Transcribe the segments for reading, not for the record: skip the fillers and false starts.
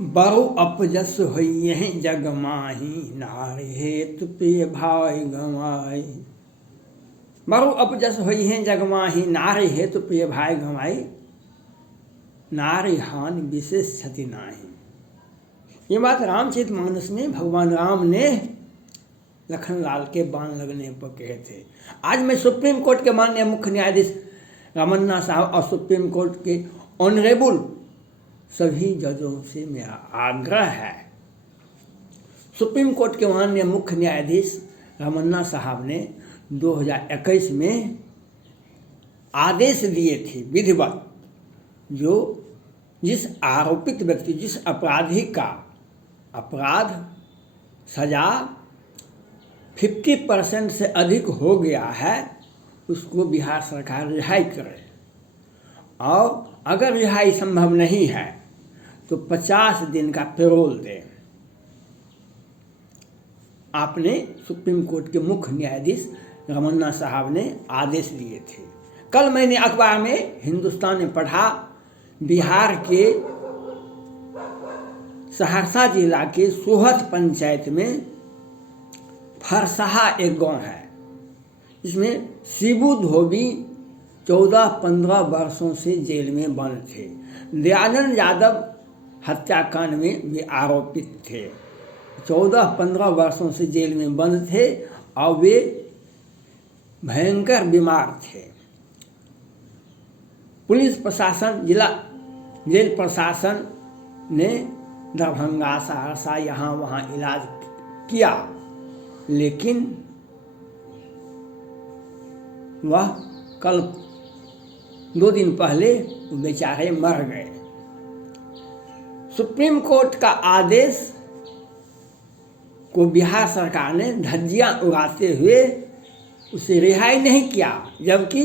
बहु अपजस होइए जग माही, नारी हेतु प्रिय भाई गंवाई। बहु अपजस होइए जग माही, नारी हेतु प्रिय भाई गंवाई। नारी हानि विशेष क्षति नाही। ये बात रामचरितमानस में भगवान राम ने लखनलाल के बाण लगने पर कहे थे। आज मैं सुप्रीम कोर्ट के माननीय मुख्य न्यायाधीश रमन्ना साहब और सुप्रीम कोर्ट के ऑनरेबल सभी जजों से मेरा आग्रह है, सुप्रीम कोर्ट के माननीय मुख्य न्यायाधीश रमन्ना साहब ने 2021 में आदेश दिए थे विधिवत, जो जिस आरोपित व्यक्ति, जिस अपराधी का अपराध सजा 50% से अधिक हो गया है, उसको बिहार सरकार रिहाई करे, और अगर रिहाई संभव नहीं है तो 50 दिन का पैरोल दे। आपने सुप्रीम कोर्ट के मुख्य न्यायाधीश रमन्ना साहब ने आदेश दिए थे। कल मैंने अखबार में हिंदुस्तान में पढ़ा, बिहार के सहरसा जिला के सोहत पंचायत में फरसहा एक गांव है, इसमें शिबू धोबी 14-15 वर्षों से जेल में बंद थे। दयानंद यादव हत्याकांड में वे आरोपित थे। 14-15 वर्षों से जेल में बंद थे और वे भयंकर बीमार थे। पुलिस प्रशासन, जिला जेल प्रशासन ने दरभंगा, सहरसा, यहाँ वहाँ इलाज किया, लेकिन वह कल 2 दिन पहले बेचारे मर गए। सुप्रीम कोर्ट का आदेश को बिहार सरकार ने धज्जियां उड़ाते हुए उसे रिहाई नहीं किया, जबकि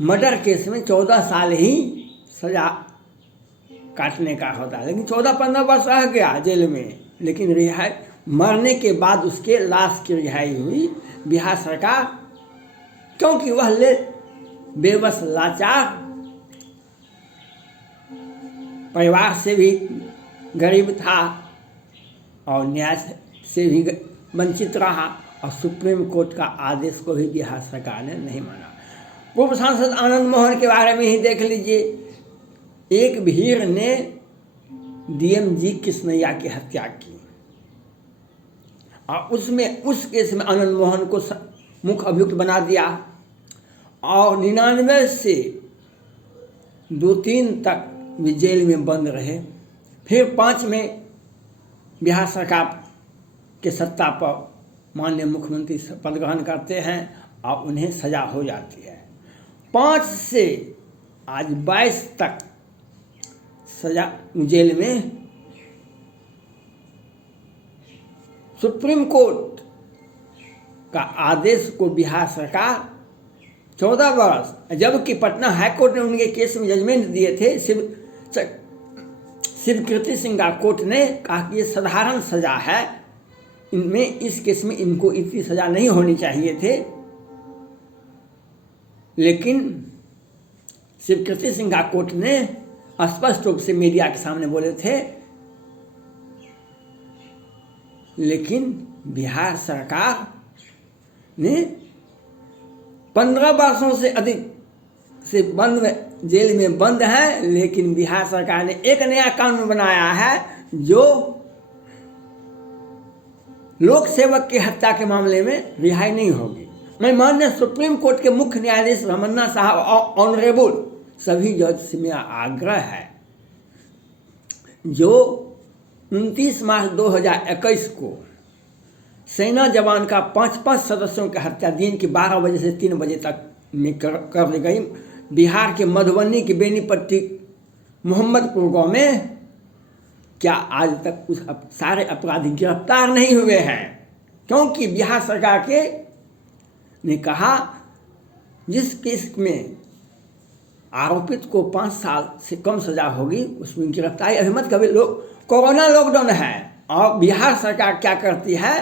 मर्डर केस में 14 साल ही सजा काटने का होता है, लेकिन 14-15 वर्ष रह गया जेल में, लेकिन रिहाई मरने के बाद उसके लाश की रिहाई हुई। बिहार सरकार, क्योंकि वह बेबस लाचार परिवार से भी गरीब था और न्याय से भी वंचित रहा, और सुप्रीम कोर्ट का आदेश को भी बिहार सरकार ने नहीं माना। पूर्व सांसद आनंद मोहन के बारे में ही देख लीजिए, एक भीड़ ने डीएमजी कृष्णैया की हत्या की और उस केस में आनंद मोहन को मुख्य अभियुक्त बना दिया, और 99 से 2-3 तक वे जेल में बंद रहे। फिर 5 में बिहार सरकार के सत्ता पर माननीय मुख्यमंत्री पद ग्रहण करते हैं और उन्हें सजा हो जाती है। 5 से आज 22 तक सजा जेल में। सुप्रीम कोर्ट का आदेश को बिहार सरकार 14 वर्ष, जबकि पटना हाईकोर्ट ने उनके केस में जजमेंट दिए थे, शिवकृति सिंह कोर्ट ने कहा कि ये साधारण सजा है, इनमें इस केस में इनको इतनी सजा नहीं होनी चाहिए थे, लेकिन शिवकृति सिंह कोर्ट ने स्पष्ट रूप से मीडिया के सामने बोले थे। लेकिन बिहार सरकार ने 15 वर्षों से अधिक से जेल में बंद है, लेकिन बिहार सरकार ने एक नया कानून बनाया है जो लोक सेवक की हत्या के मामले में रिहाई नहीं होगी। मैं माननीय सुप्रीम कोर्ट के मुख्य न्यायाधीश रमन्ना साहब और ऑनरेबल सभी जज से मेरा आग्रह है, जो 29 मार्च 2021 को सेना जवान का 5-5 सदस्यों की हत्या दिन के 12 बजे से 3 बजे तक में कर दी गई। बिहार के मधुबनी की बेनीपट्टी मोहम्मदपुर गांव में क्या आज तक उस सारे अपराधी गिरफ्तार नहीं हुए हैं? क्योंकि बिहार सरकार ने कहा जिस केस में आरोपित को 5 साल से कम सजा होगी उसमें गिरफ्तारी अभी मत कभी। कोरोना लॉकडाउन है और बिहार सरकार क्या करती है,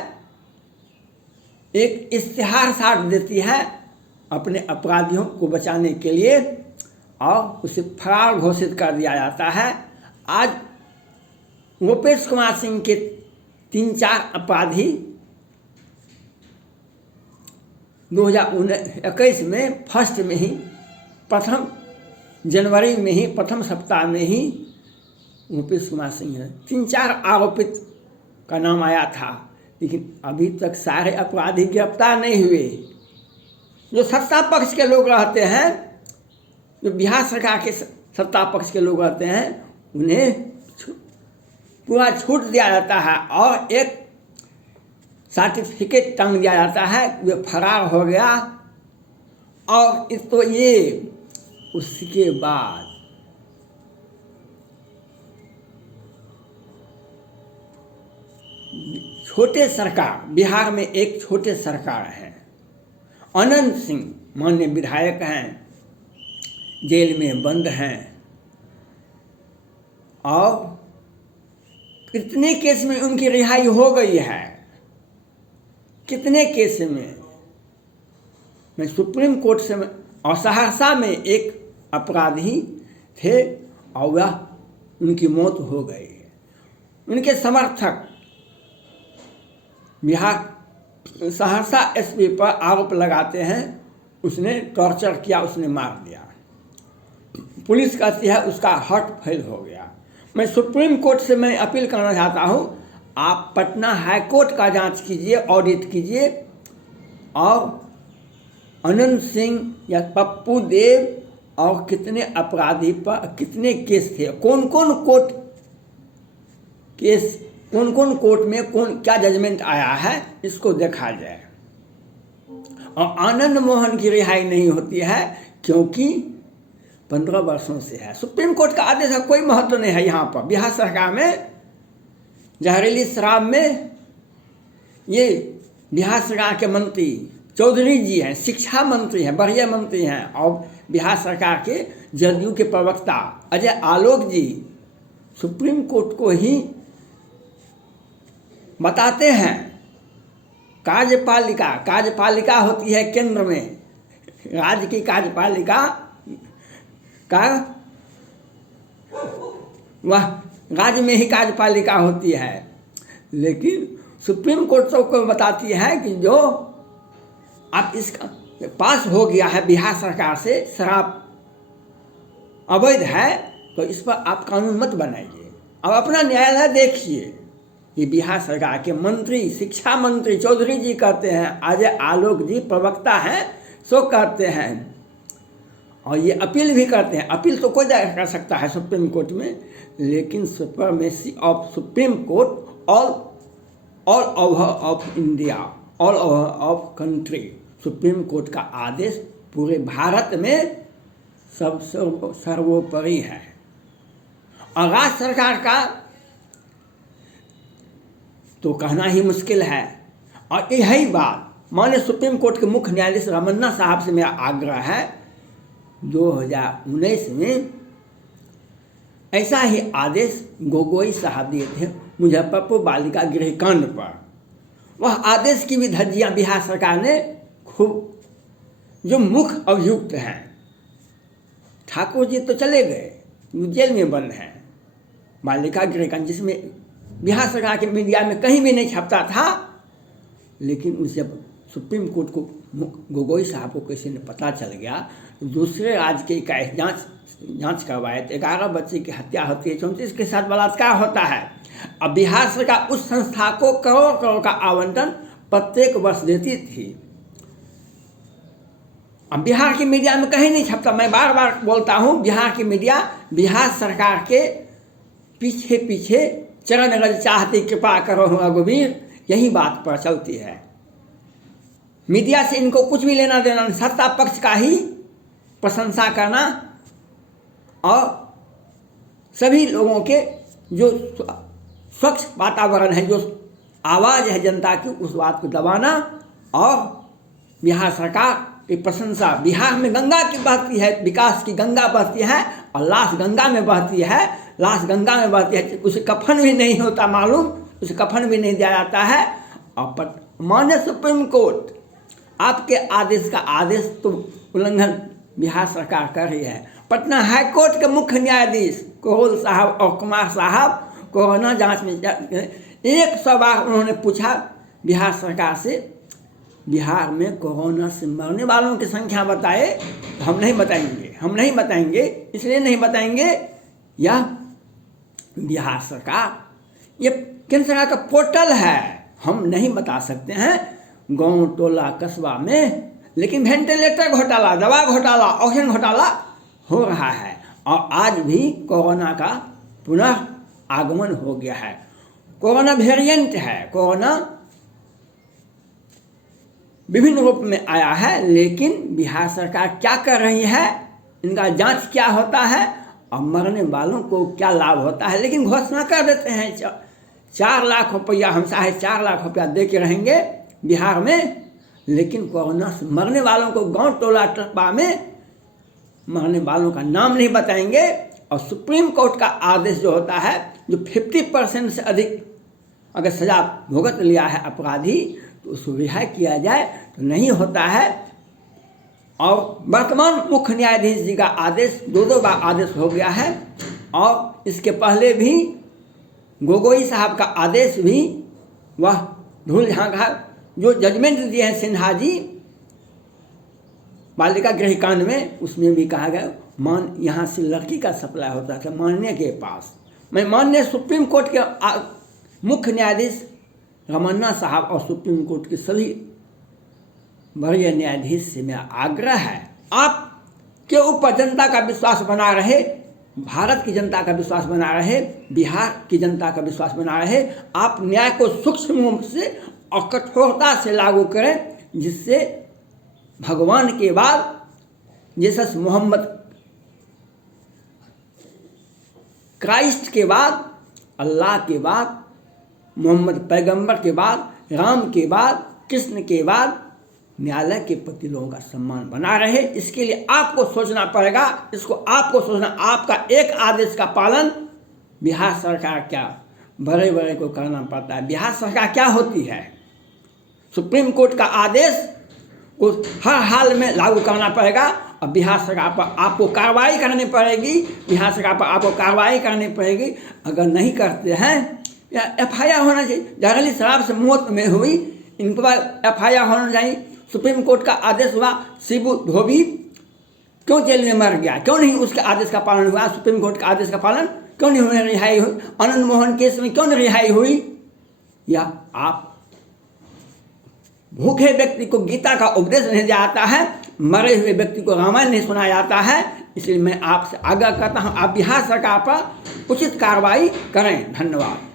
एक इश्तिहार साट देती है अपने अपराधियों को बचाने के लिए, और उसे फरार घोषित कर दिया जाता है आज रूपेश कुमार सिंह के 3-4 अपराधी 2021 में फर्स्ट में ही प्रथम जनवरी में ही प्रथम सप्ताह में ही रूपेश कुमार सिंह है 3-4 आरोपित का नाम आया था, लेकिन अभी तक सारे अपराधी गिरफ्तार नहीं हुए। जो सत्ता पक्ष के लोग रहते हैं, जो बिहार सरकार के सत्ता पक्ष के लोग रहते हैं, उन्हें पूरा छूट दिया जाता है और एक सर्टिफिकेट टांग दिया जाता है, वे फरार हो गया। और इस तो ये उसके बाद छोटे सरकार, बिहार में एक छोटे सरकार है, अनंत सिंह माननीय विधायक हैं, जेल में बंद हैं और कितने केस में उनकी रिहाई हो गई है, कितने केस में। मैं सुप्रीम कोर्ट से और सहरसा में एक अपराधी थे और वह उनकी मौत हो गई है। उनके समर्थक बिहार सहरसा एसपी पर आरोप लगाते हैं उसने टॉर्चर किया, उसने मार दिया। पुलिस कहती है उसका हार्ट फेल हो गया। मैं सुप्रीम कोर्ट से मैं अपील करना चाहता हूँ, आप पटना हाई कोर्ट का जांच कीजिए, ऑडिट कीजिए और अनंत सिंह या पप्पू देव और कितने अपराधी पर कितने केस थे, कौन कौन कोर्ट केस, कौन कौन कोर्ट में कौन क्या जजमेंट आया है, इसको देखा जाए। और आनंद मोहन की रिहाई नहीं होती है क्योंकि 15 वर्षों से है। सुप्रीम कोर्ट का आदेश का कोई महत्व नहीं है। यहाँ पर बिहार सरकार में जहरीली शराब में ये बिहार सरकार के मंत्री चौधरी जी हैं, शिक्षा मंत्री हैं, बढ़िया मंत्री हैं, और बिहार सरकार के जदयू के प्रवक्ता अजय आलोक जी सुप्रीम कोर्ट को ही बताते हैं। कार्यपालिका होती है केंद्र में, राज्य की कार्यपालिका का वह राज्य में ही कार्यपालिका होती है, लेकिन सुप्रीम कोर्ट को बताती है कि जो आप इसका पास हो गया है बिहार सरकार से शराब अवैध है, तो इस पर आप कानून मत बनाइए, अब अपना न्यायालय देखिए। ये बिहार सरकार के मंत्री, शिक्षा मंत्री चौधरी जी कहते हैं, अजय आलोक जी प्रवक्ता हैं, सो कहते हैं, और ये अपील भी करते हैं। अपील तो कोई कर सकता है सुप्रीम कोर्ट में, लेकिन supremacy of supreme court all over of India, all over of country, supreme court का आदेश पूरे भारत में सर्वोपरि है। और राज्य सरकार का तो कहना ही मुश्किल है। और यही बात माननीय सुप्रीम कोर्ट के मुख्य न्यायाधीश रमन्ना साहब से मेरा आग्रह है, 2019 में ऐसा ही आदेश गोगोई साहब दिए थे मुजफ्फरपुर बालिका गृह कांड पर। वह आदेश की भी धज्जियां बिहार सरकार ने खूब, जो मुख्य अभियुक्त हैं ठाकुर जी तो चले गए, जेल में बंद हैं, बालिका गृह कांड जिसमें बिहार सरकार के मीडिया में कहीं भी नहीं छपता था, लेकिन उसे सुप्रीम कोर्ट को गोगोई साहब को किसी ने पता चल गया, दूसरे राज्य के का जांच करवाए तो 11 बच्चे की हत्या होती है, 34 के साथ बलात्कार होता है। अब बिहार सरकार उस संस्था को करोड़ करोड़ का आवंटन प्रत्येक वर्ष देती थी। अब बिहार की मीडिया में कहीं नहीं छपता। मैं बार बार बोलता हूँ, बिहार की मीडिया बिहार सरकार के पीछे पीछे चरण रज चाहती कृपा करो रघुवीर, यही बात पर चलती है। मीडिया से इनको कुछ भी लेना देना, सत्ता पक्ष का ही प्रशंसा करना और सभी लोगों के जो स्वच्छ वातावरण है, जो आवाज़ है जनता की, उस बात को दबाना और बिहार सरकार की प्रशंसा। बिहार में गंगा की बहती है, विकास की गंगा बहती है और लाश गंगा में बहती है, लाश गंगा में बहती है, उसे कफन भी नहीं होता मालूम, उसे कफन भी नहीं दिया जाता है। और माननीय सुप्रीम कोर्ट आपके आदेश का आदेश तो उल्लंघन बिहार सरकार कर रही है। पटना हाई कोर्ट के मुख्य न्यायाधीश करोल साहब और कुमार साहब कोरोना जांच में 100 बार उन्होंने पूछा बिहार सरकार से, बिहार में कोरोना से मरने वालों की संख्या बताए। तो हम नहीं बताएंगे, इसलिए नहीं बताएंगे, यह बिहार सरकार, ये केंद्र सरकार का पोर्टल है, हम नहीं बता सकते हैं गांव टोला कस्बा में। लेकिन वेंटिलेटर घोटाला, दवा घोटाला, ऑक्सीजन घोटाला हो रहा है और आज भी कोरोना का पुनः आगमन हो गया है। कोरोना वेरिएंट है, कोरोना विभिन्न रूप में आया है, लेकिन बिहार सरकार क्या कर रही है, इनका जांच क्या होता है और मरने वालों को क्या लाभ होता है। लेकिन घोषणा कर देते हैं 4 लाख रुपया, हम 4.5 लाख रुपया दे के रहेंगे बिहार में, लेकिन कोरोना से मरने वालों को गांव टोला टप्पा में मरने वालों का नाम नहीं बताएंगे। और सुप्रीम कोर्ट का आदेश जो होता है, जो 50% से अधिक अगर सजा भुगत लिया है अपराधी तो उसको रिहाई किया जाए, तो नहीं होता है। और वर्तमान मुख्य न्यायाधीश जी का आदेश 2 बार आदेश हो गया है और इसके पहले भी गोगोई साहब का आदेश भी वह धूल झांका, जो जजमेंट दिए हैं सिन्हा जी बालिका गृह कांड में, उसमें भी कहा गया यहाँ से लड़की का सप्लाई होता था माननीय के पास। मैं माननीय सुप्रीम कोर्ट के मुख्य न्यायाधीश रमन्ना साहब और सुप्रीम कोर्ट के सभी वरीय न्यायाधीश से मेरा आग्रह है, आपके ऊपर जनता का विश्वास बना रहे, भारत की जनता का विश्वास बना रहे, बिहार की जनता का विश्वास बना रहे। आप न्याय को सूक्ष्म रूप से और कठोरता से लागू करें, जिससे भगवान के बाद, जीसस मोहम्मद क्राइस्ट के बाद, अल्लाह के बाद, मोहम्मद पैगंबर के बाद, राम के बाद, कृष्ण के बाद न्यायालय के प्रति लोगों का सम्मान बना रहे। इसके लिए आपको सोचना पड़ेगा, इसको आपको सोचना, आपका एक आदेश का पालन बिहार सरकार क्या बड़े बड़े को करना पड़ता है। बिहार सरकार क्या होती है, सुप्रीम कोर्ट का आदेश को हर हाल में लागू करना पड़ेगा और बिहार सरकार पर आपको कार्रवाई करनी पड़ेगी। बिहार सरकार पर आपको कार्रवाई करनी पड़ेगी। अगर नहीं करते हैं, या FIR होना चाहिए। जहरीली शराब से मौत में हुई, इनके बाद FIR होना चाहिए। सुप्रीम कोर्ट का आदेश हुआ, शिबू धोबी क्यों जेल में मर गया, क्यों नहीं उसके आदेश का पालन हुआ, सुप्रीम कोर्ट का आदेश का पालन क्यों नहीं हुआ, रिहाई हुई। आनंद मोहन केस में क्यों नहीं रिहाई हुई। या आप भूखे व्यक्ति को गीता का उपदेश नहीं दिया जाता है, मरे हुए व्यक्ति को रामायण नहीं सुनाया जाता है। इसलिए मैं आपसे आग्रह करता हूँ, आप बिहार सरकार पर उचित कार्रवाई करें। धन्यवाद।